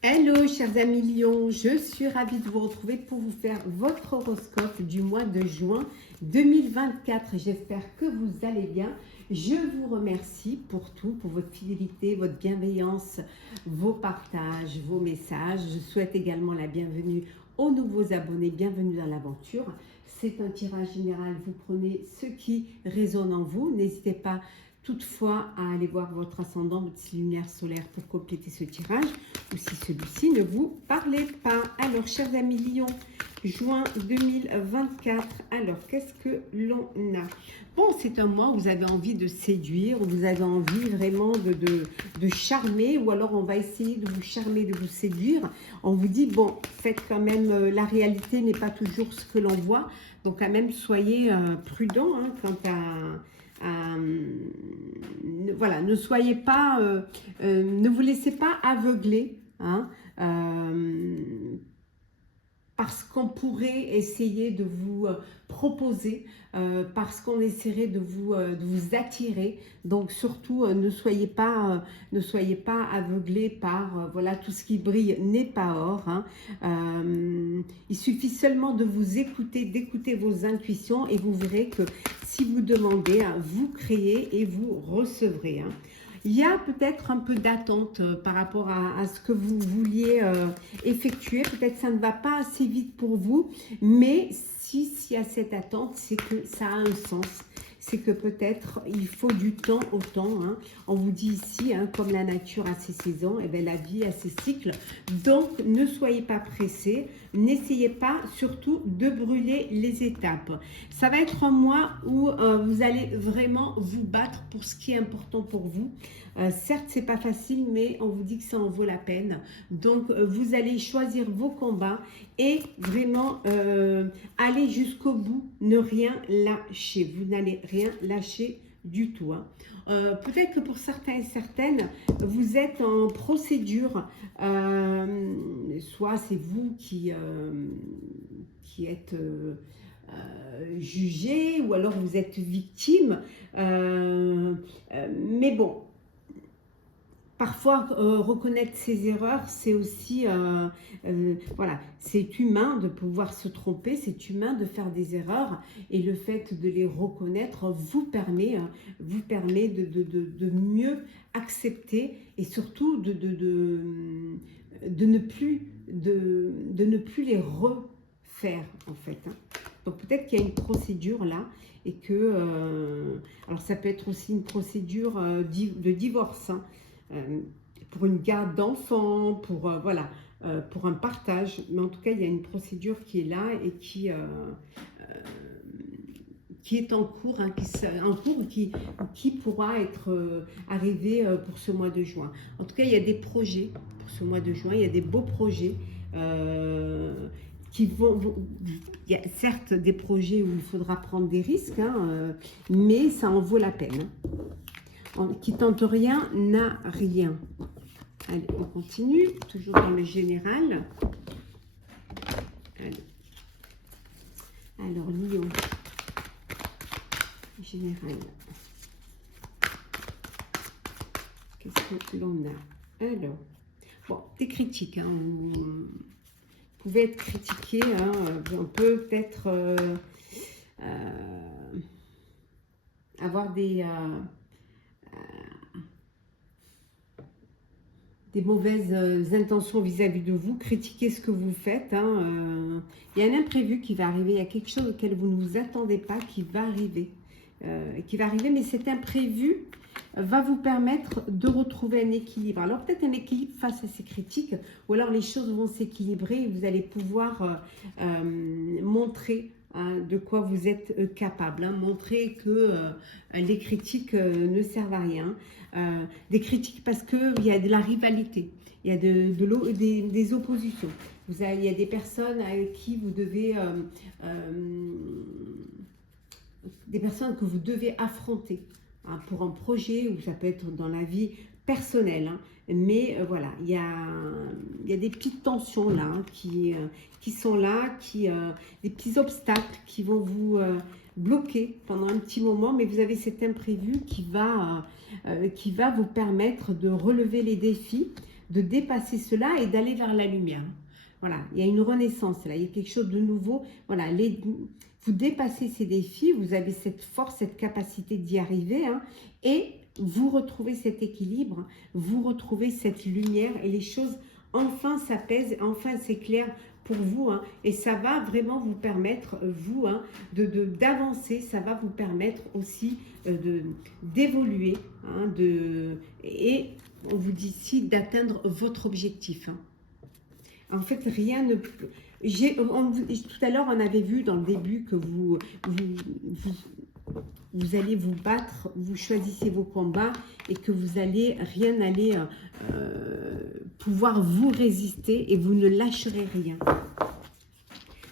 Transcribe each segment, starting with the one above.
Hello chers amis Lion, je suis ravie de vous retrouver pour vous faire votre horoscope du mois de juin 2024. J'espère que vous allez bien. Je vous remercie pour tout, pour votre fidélité, votre bienveillance, vos partages, vos messages. Je souhaite également la bienvenue aux nouveaux abonnés. Bienvenue dans l'aventure. C'est un tirage général, vous prenez ce qui résonne en vous. N'hésitez pas toutefois à aller voir votre ascendant, votre lumière solaire pour compléter ce tirage ou si celui-ci ne vous parlait pas. Alors, chers amis Lion, juin 2024, alors qu'est-ce que l'on a? Bon, c'est un mois où vous avez envie de séduire, où vous avez envie vraiment de charmer, ou alors on va essayer de vous charmer, de vous séduire. On vous dit, bon, faites quand même, la réalité n'est pas toujours ce que l'on voit, donc quand même soyez prudent quant à... voilà, ne soyez pas, ne vous laissez pas aveugler, parce qu'on pourrait essayer de vous proposer, parce qu'on essaierait de vous attirer. Donc surtout, ne soyez pas aveuglés par voilà, tout ce qui brille n'est pas or. Il suffit seulement de vous écouter, d'écouter vos intuitions et vous verrez que si vous demandez, vous créez et vous recevrez. Il y a peut-être un peu d'attente par rapport à ce que vous vouliez effectuer. Peut-être que ça ne va pas assez vite pour vous, mais s'il y a cette attente, c'est que ça a un sens. C'est que peut-être il faut du temps au temps. On vous dit ici, comme la nature a ses saisons, et bien la vie a ses cycles. Donc, ne soyez pas pressés. N'essayez pas surtout de brûler les étapes. Ça va être un mois où vous allez vraiment vous battre pour ce qui est important pour vous. Certes, c'est pas facile, mais on vous dit que ça en vaut la peine. Donc, vous allez choisir vos combats et vraiment aller jusqu'au bout, ne rien lâcher. Vous n'allez rien lâcher du tout. Peut-être que pour certains et certaines, vous êtes en procédure, soit c'est vous qui êtes jugé, ou alors vous êtes victime, mais bon, parfois, reconnaître ses erreurs, c'est aussi, voilà, c'est humain de pouvoir se tromper, c'est humain de faire des erreurs, et le fait de les reconnaître vous permet de mieux accepter, et surtout de ne plus les refaire, en fait. Donc peut-être qu'il y a une procédure là, et que, alors ça peut être aussi une procédure de divorce, pour une garde d'enfants, pour voilà, pour un partage. Mais en tout cas, il y a une procédure qui est là et qui est en cours, qui pourra être arrivé pour ce mois de juin. En tout cas, il y a des projets pour ce mois de juin, il y a des beaux projets qui il y a certes des projets où il faudra prendre des risques, mais ça en vaut la peine. Qui tente rien n'a rien. Allez, on continue, toujours dans le général. Allez. Alors, Lion, général. Qu'est-ce que l'on a? Alors, bon, des critiques. Vous pouvez être critiqué. On peut peut-être avoir des mauvaises intentions vis-à-vis de vous, critiquer ce que vous faites. Il y a un imprévu qui va arriver, il y a quelque chose auquel vous ne vous attendez pas qui va arriver. Mais cet imprévu va vous permettre de retrouver un équilibre. Alors peut-être un équilibre face à ces critiques, ou alors les choses vont s'équilibrer et vous allez pouvoir montrer de quoi vous êtes capable, montrer que les critiques ne servent à rien. Des critiques parce qu'il y a de la rivalité, il y a des oppositions. Il y a des personnes avec qui vous devez, des personnes que vous devez affronter pour un projet, ou ça peut être dans la vie personnelle. Mais voilà, il y a des petites tensions là qui sont là, des petits obstacles qui vont vous bloquer pendant un petit moment, mais vous avez cet imprévu qui va vous permettre de relever les défis, de dépasser cela et d'aller vers la lumière. Voilà, il y a une renaissance là, il y a quelque chose de nouveau. Voilà, vous dépassez ces défis, vous avez cette force, cette capacité d'y arriver, hein, et vous retrouvez cet équilibre, vous retrouvez cette lumière et les choses enfin s'apaisent, enfin c'est clair pour vous, hein, et ça va vraiment vous permettre, vous, hein, d'avancer, ça va vous permettre aussi d'évoluer, hein, et on vous dit ici d'atteindre votre objectif. Hein. En fait, rien ne peut... Tout à l'heure, on avait vu dans le début que vous allez vous battre, vous choisissez vos combats et que vous allez rien aller pouvoir vous résister et vous ne lâcherez rien.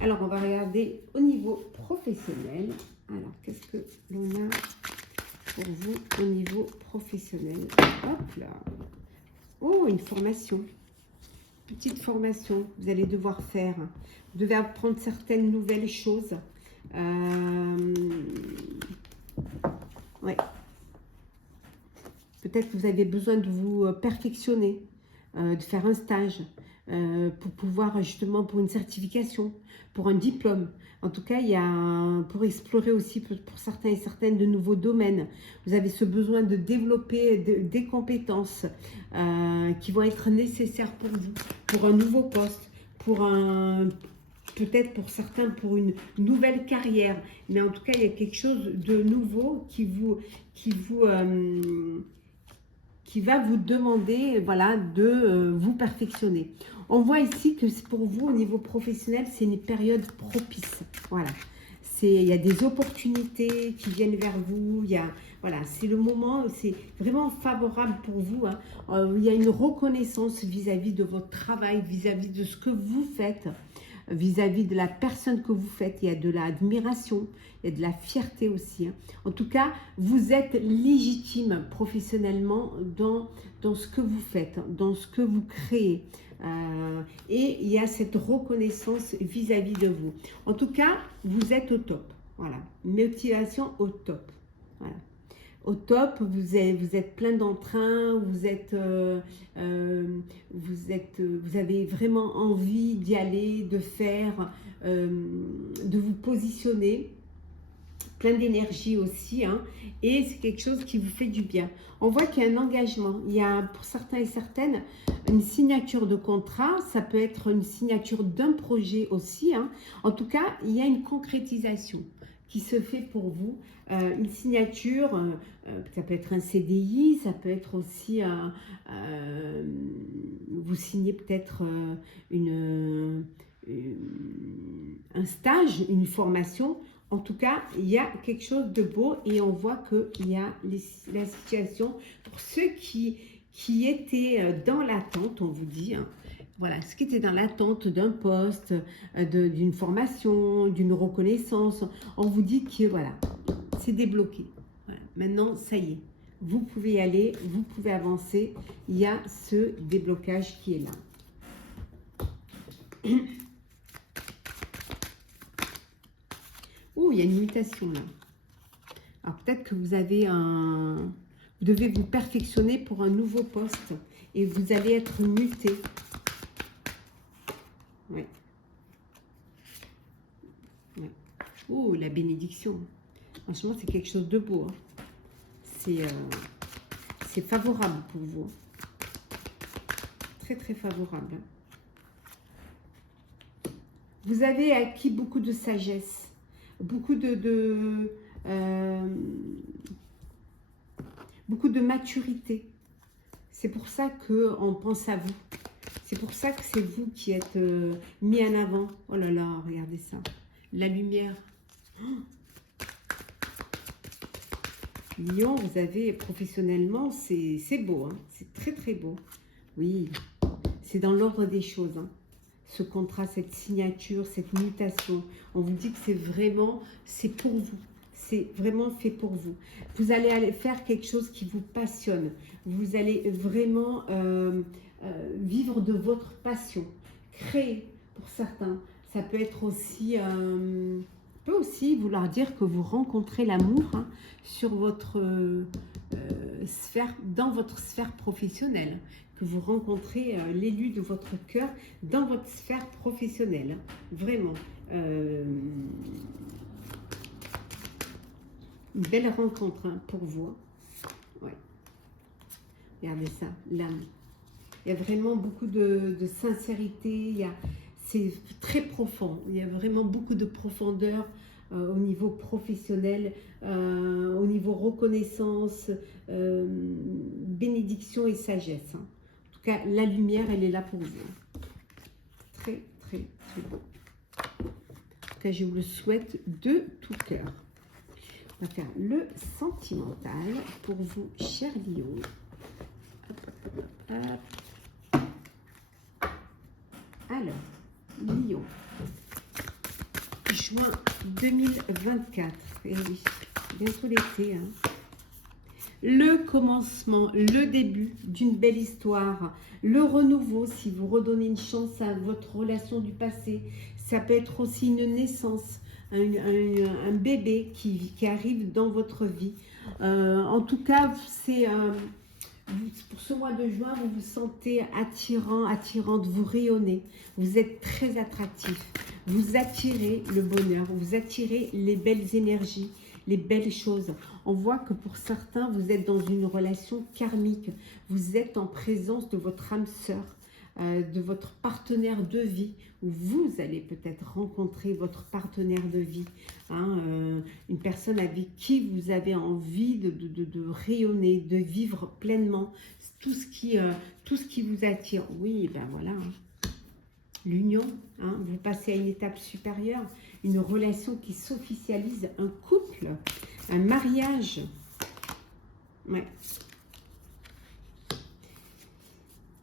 Alors, on va regarder au niveau professionnel. Alors, qu'est-ce que l'on a pour vous au niveau professionnel? Hop là. Oh, une formation. Petite formation, vous allez devoir faire. Vous devez apprendre certaines nouvelles choses. Ouais. Peut-être que vous avez besoin de vous perfectionner, de faire un stage, pour pouvoir justement, pour une certification, pour un diplôme. En tout cas, il y a pour explorer aussi pour certains et certaines de nouveaux domaines. Vous avez ce besoin de développer des compétences qui vont être nécessaires pour vous, pour un nouveau poste, pour un... peut-être pour certains pour une nouvelle carrière, mais en tout cas il y a quelque chose de nouveau qui va vous demander, voilà, de vous perfectionner. On voit ici que pour vous au niveau professionnel c'est une période propice, voilà. Il y a des opportunités qui viennent vers vous, voilà, c'est le moment, c'est vraiment favorable pour vous, hein. Il y a une reconnaissance vis-à-vis de votre travail, vis-à-vis de ce que vous faites, vis-à-vis de la personne que vous faites. Il y a de l'admiration, il y a de la fierté aussi, hein. En tout cas, vous êtes légitime professionnellement dans ce que vous faites, dans ce que vous créez. Et il y a cette reconnaissance vis-à-vis de vous. En tout cas, vous êtes au top. Voilà, motivation au top. Voilà. Au top, vous êtes plein d'entrain, vous avez vraiment envie d'y aller, de faire, de vous positionner, plein d'énergie aussi, hein, et c'est quelque chose qui vous fait du bien. On voit qu'il y a un engagement, il y a pour certains et certaines une signature de contrat, ça peut être une signature d'un projet aussi, hein. En tout cas, il y a une concrétisation qui se fait pour vous, une signature, ça peut être un CDI, ça peut être aussi, vous signez peut-être un stage, une formation. En tout cas, il y a quelque chose de beau et on voit qu'il y a la situation pour ceux qui étaient dans l'attente, on vous dit, hein. Voilà, ce qui était dans l'attente d'un poste, d'une formation, d'une reconnaissance, on vous dit que voilà, c'est débloqué. Voilà. Maintenant, ça y est, vous pouvez y aller, vous pouvez avancer, il y a ce déblocage qui est là. Oh, il y a une mutation là. Alors peut-être que vous devez vous perfectionner pour un nouveau poste et vous allez être muté. Ouais. Ouais. Oh, la bénédiction. Franchement, c'est quelque chose de beau, hein. C'est favorable pour vous. Très, très favorable. Vous avez acquis beaucoup de sagesse, beaucoup beaucoup de maturité. C'est pour ça qu'on pense à vous. C'est pour ça que c'est vous qui êtes mis en avant. Oh là là, regardez ça. La lumière. Oh. Lion, vous avez professionnellement, c'est beau, hein. C'est très très beau. Oui, c'est dans l'ordre des choses, hein. Ce contrat, cette signature, cette mutation. On vous dit que c'est pour vous. C'est vraiment fait pour vous. Vous allez aller faire quelque chose qui vous passionne. Vous allez vraiment vivre de votre passion. Créer pour certains. Ça peut être aussi... peut aussi vouloir dire que vous rencontrez l'amour, hein, sur votre sphère, dans votre sphère professionnelle, que vous rencontrez l'élu de votre cœur dans votre sphère professionnelle. Hein. Vraiment. Une belle rencontre hein, pour vous. Ouais. Regardez ça, l'âme. Il y a vraiment beaucoup de sincérité, c'est très profond. Il y a vraiment beaucoup de profondeur au niveau professionnel, au niveau reconnaissance, bénédiction et sagesse. Hein. En tout cas, la lumière, elle est là pour vous. Très, très, très beau. En tout cas, je vous le souhaite de tout cœur. On va faire le sentimental pour vous, chers lions. Alors, Lion, juin 2024, et oui, bientôt l'été. Hein. Le commencement, le début d'une belle histoire, le renouveau, si vous redonnez une chance à votre relation du passé, ça peut être aussi une naissance, un bébé qui arrive dans votre vie. En tout cas, c'est... pour ce mois de juin, vous vous sentez attirant, attirante, vous rayonnez, vous êtes très attractif, vous attirez le bonheur, vous attirez les belles énergies, les belles choses. On voit que pour certains, vous êtes dans une relation karmique, vous êtes en présence de votre âme sœur, de votre partenaire de vie, où vous allez peut-être rencontrer votre partenaire de vie, hein, une personne avec qui vous avez envie de rayonner, de vivre pleinement tout ce qui vous attire. Oui, ben voilà, hein. L'union, hein, vous passez à une étape supérieure, une relation qui s'officialise, un couple, un mariage. Ouais.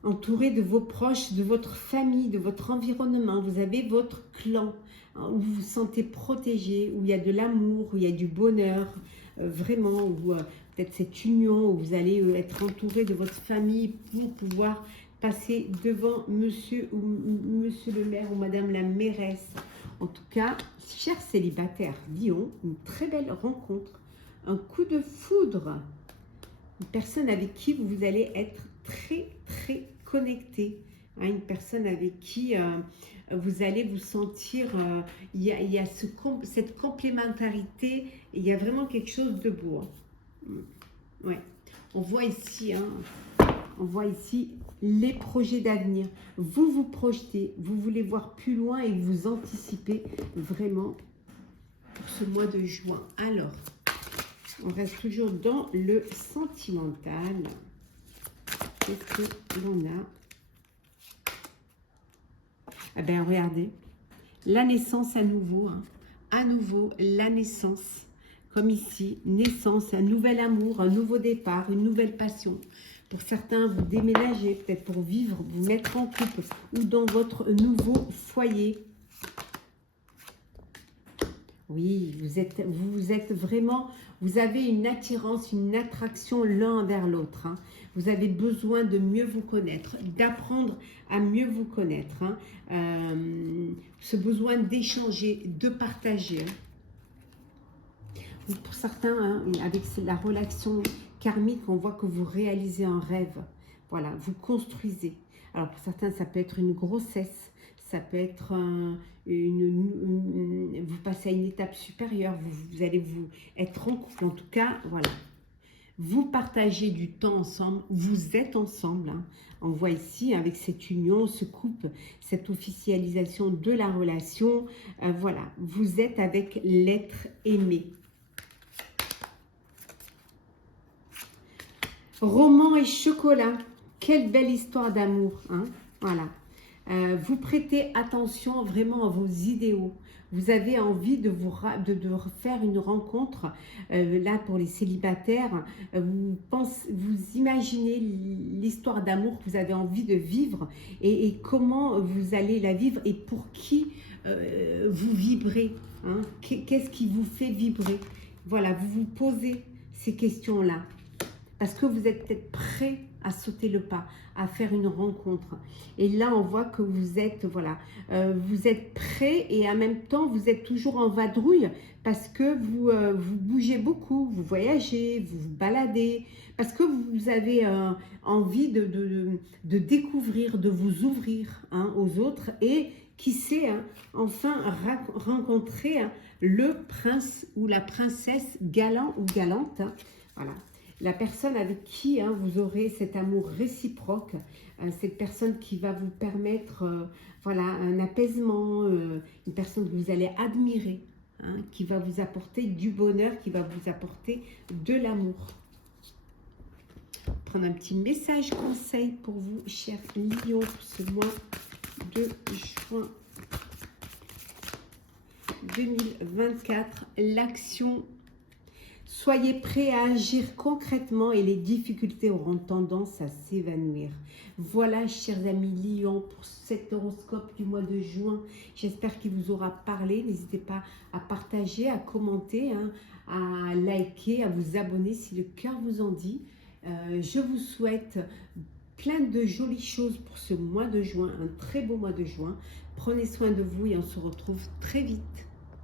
Entouré de vos proches, de votre famille, de votre environnement. Vous avez votre clan hein, où vous vous sentez protégé, où il y a de l'amour, où il y a du bonheur, vraiment, où peut-être cette union, où vous allez être entouré de votre famille pour pouvoir passer devant monsieur le maire ou madame la mairesse. En tout cas, chers célibataires, Lion, une très belle rencontre, un coup de foudre, une personne avec qui vous allez être très, très connecté, hein, une personne avec qui vous allez vous sentir, il y a cette complémentarité, il y a vraiment quelque chose de beau. Hein. Ouais. On voit ici les projets d'avenir. Vous vous projetez, vous voulez voir plus loin et vous anticipez vraiment pour ce mois de juin. Alors, on reste toujours dans le sentimental. Qu'est-ce que l'on a? Ah ben regardez, la naissance à nouveau, hein. À nouveau la naissance, comme ici, naissance, un nouvel amour, un nouveau départ, une nouvelle passion. Pour certains, vous déménagez peut-être pour vivre, vous mettre en couple ou dans votre nouveau foyer. Oui, vous êtes vraiment, vous avez une attirance, une attraction l'un vers l'autre. Hein. Vous avez besoin de mieux vous connaître, d'apprendre à mieux vous connaître. Hein. Ce besoin d'échanger, de partager. Pour certains, hein, avec la relation karmique, on voit que vous réalisez un rêve. Voilà, vous construisez. Alors pour certains, ça peut être une grossesse. Ça peut être vous passez à une étape supérieure, vous allez vous être en couple, en tout cas, voilà. Vous partagez du temps ensemble, vous êtes ensemble. Hein. On voit ici, avec cette union, ce couple, cette officialisation de la relation, voilà, vous êtes avec l'être aimé. Roman et chocolat, quelle belle histoire d'amour, hein, voilà. Vous prêtez attention vraiment à vos idéaux. Vous avez envie de faire une rencontre. Là, pour les célibataires, vous imaginez l'histoire d'amour que vous avez envie de vivre et comment vous allez la vivre et pour qui vous vibrez. Hein. Qu'est-ce qui vous fait vibrer? Voilà, vous vous posez ces questions-là. parce que vous êtes peut-être prêt à sauter le pas, à faire une rencontre. Et là, on voit que vous êtes, voilà, vous êtes prêt et en même temps, vous êtes toujours en vadrouille parce que vous bougez beaucoup, vous voyagez, vous vous baladez, parce que vous avez envie de découvrir, de vous ouvrir hein, aux autres et qui sait, hein, enfin rencontrer hein, le prince ou la princesse galant ou galante. Hein, voilà. La personne avec qui hein, vous aurez cet amour réciproque, cette personne qui va vous permettre voilà, un apaisement, une personne que vous allez admirer, hein, qui va vous apporter du bonheur, qui va vous apporter de l'amour. Prendre un petit message conseil pour vous, chers lions, pour ce mois de juin 2024. L'action. Soyez prêts à agir concrètement et les difficultés auront tendance à s'évanouir. Voilà, chers amis lions, pour cet horoscope du mois de juin. J'espère qu'il vous aura parlé. N'hésitez pas à partager, à commenter, hein, à liker, à vous abonner si le cœur vous en dit. Je vous souhaite plein de jolies choses pour ce mois de juin, un très beau mois de juin. Prenez soin de vous et on se retrouve très vite.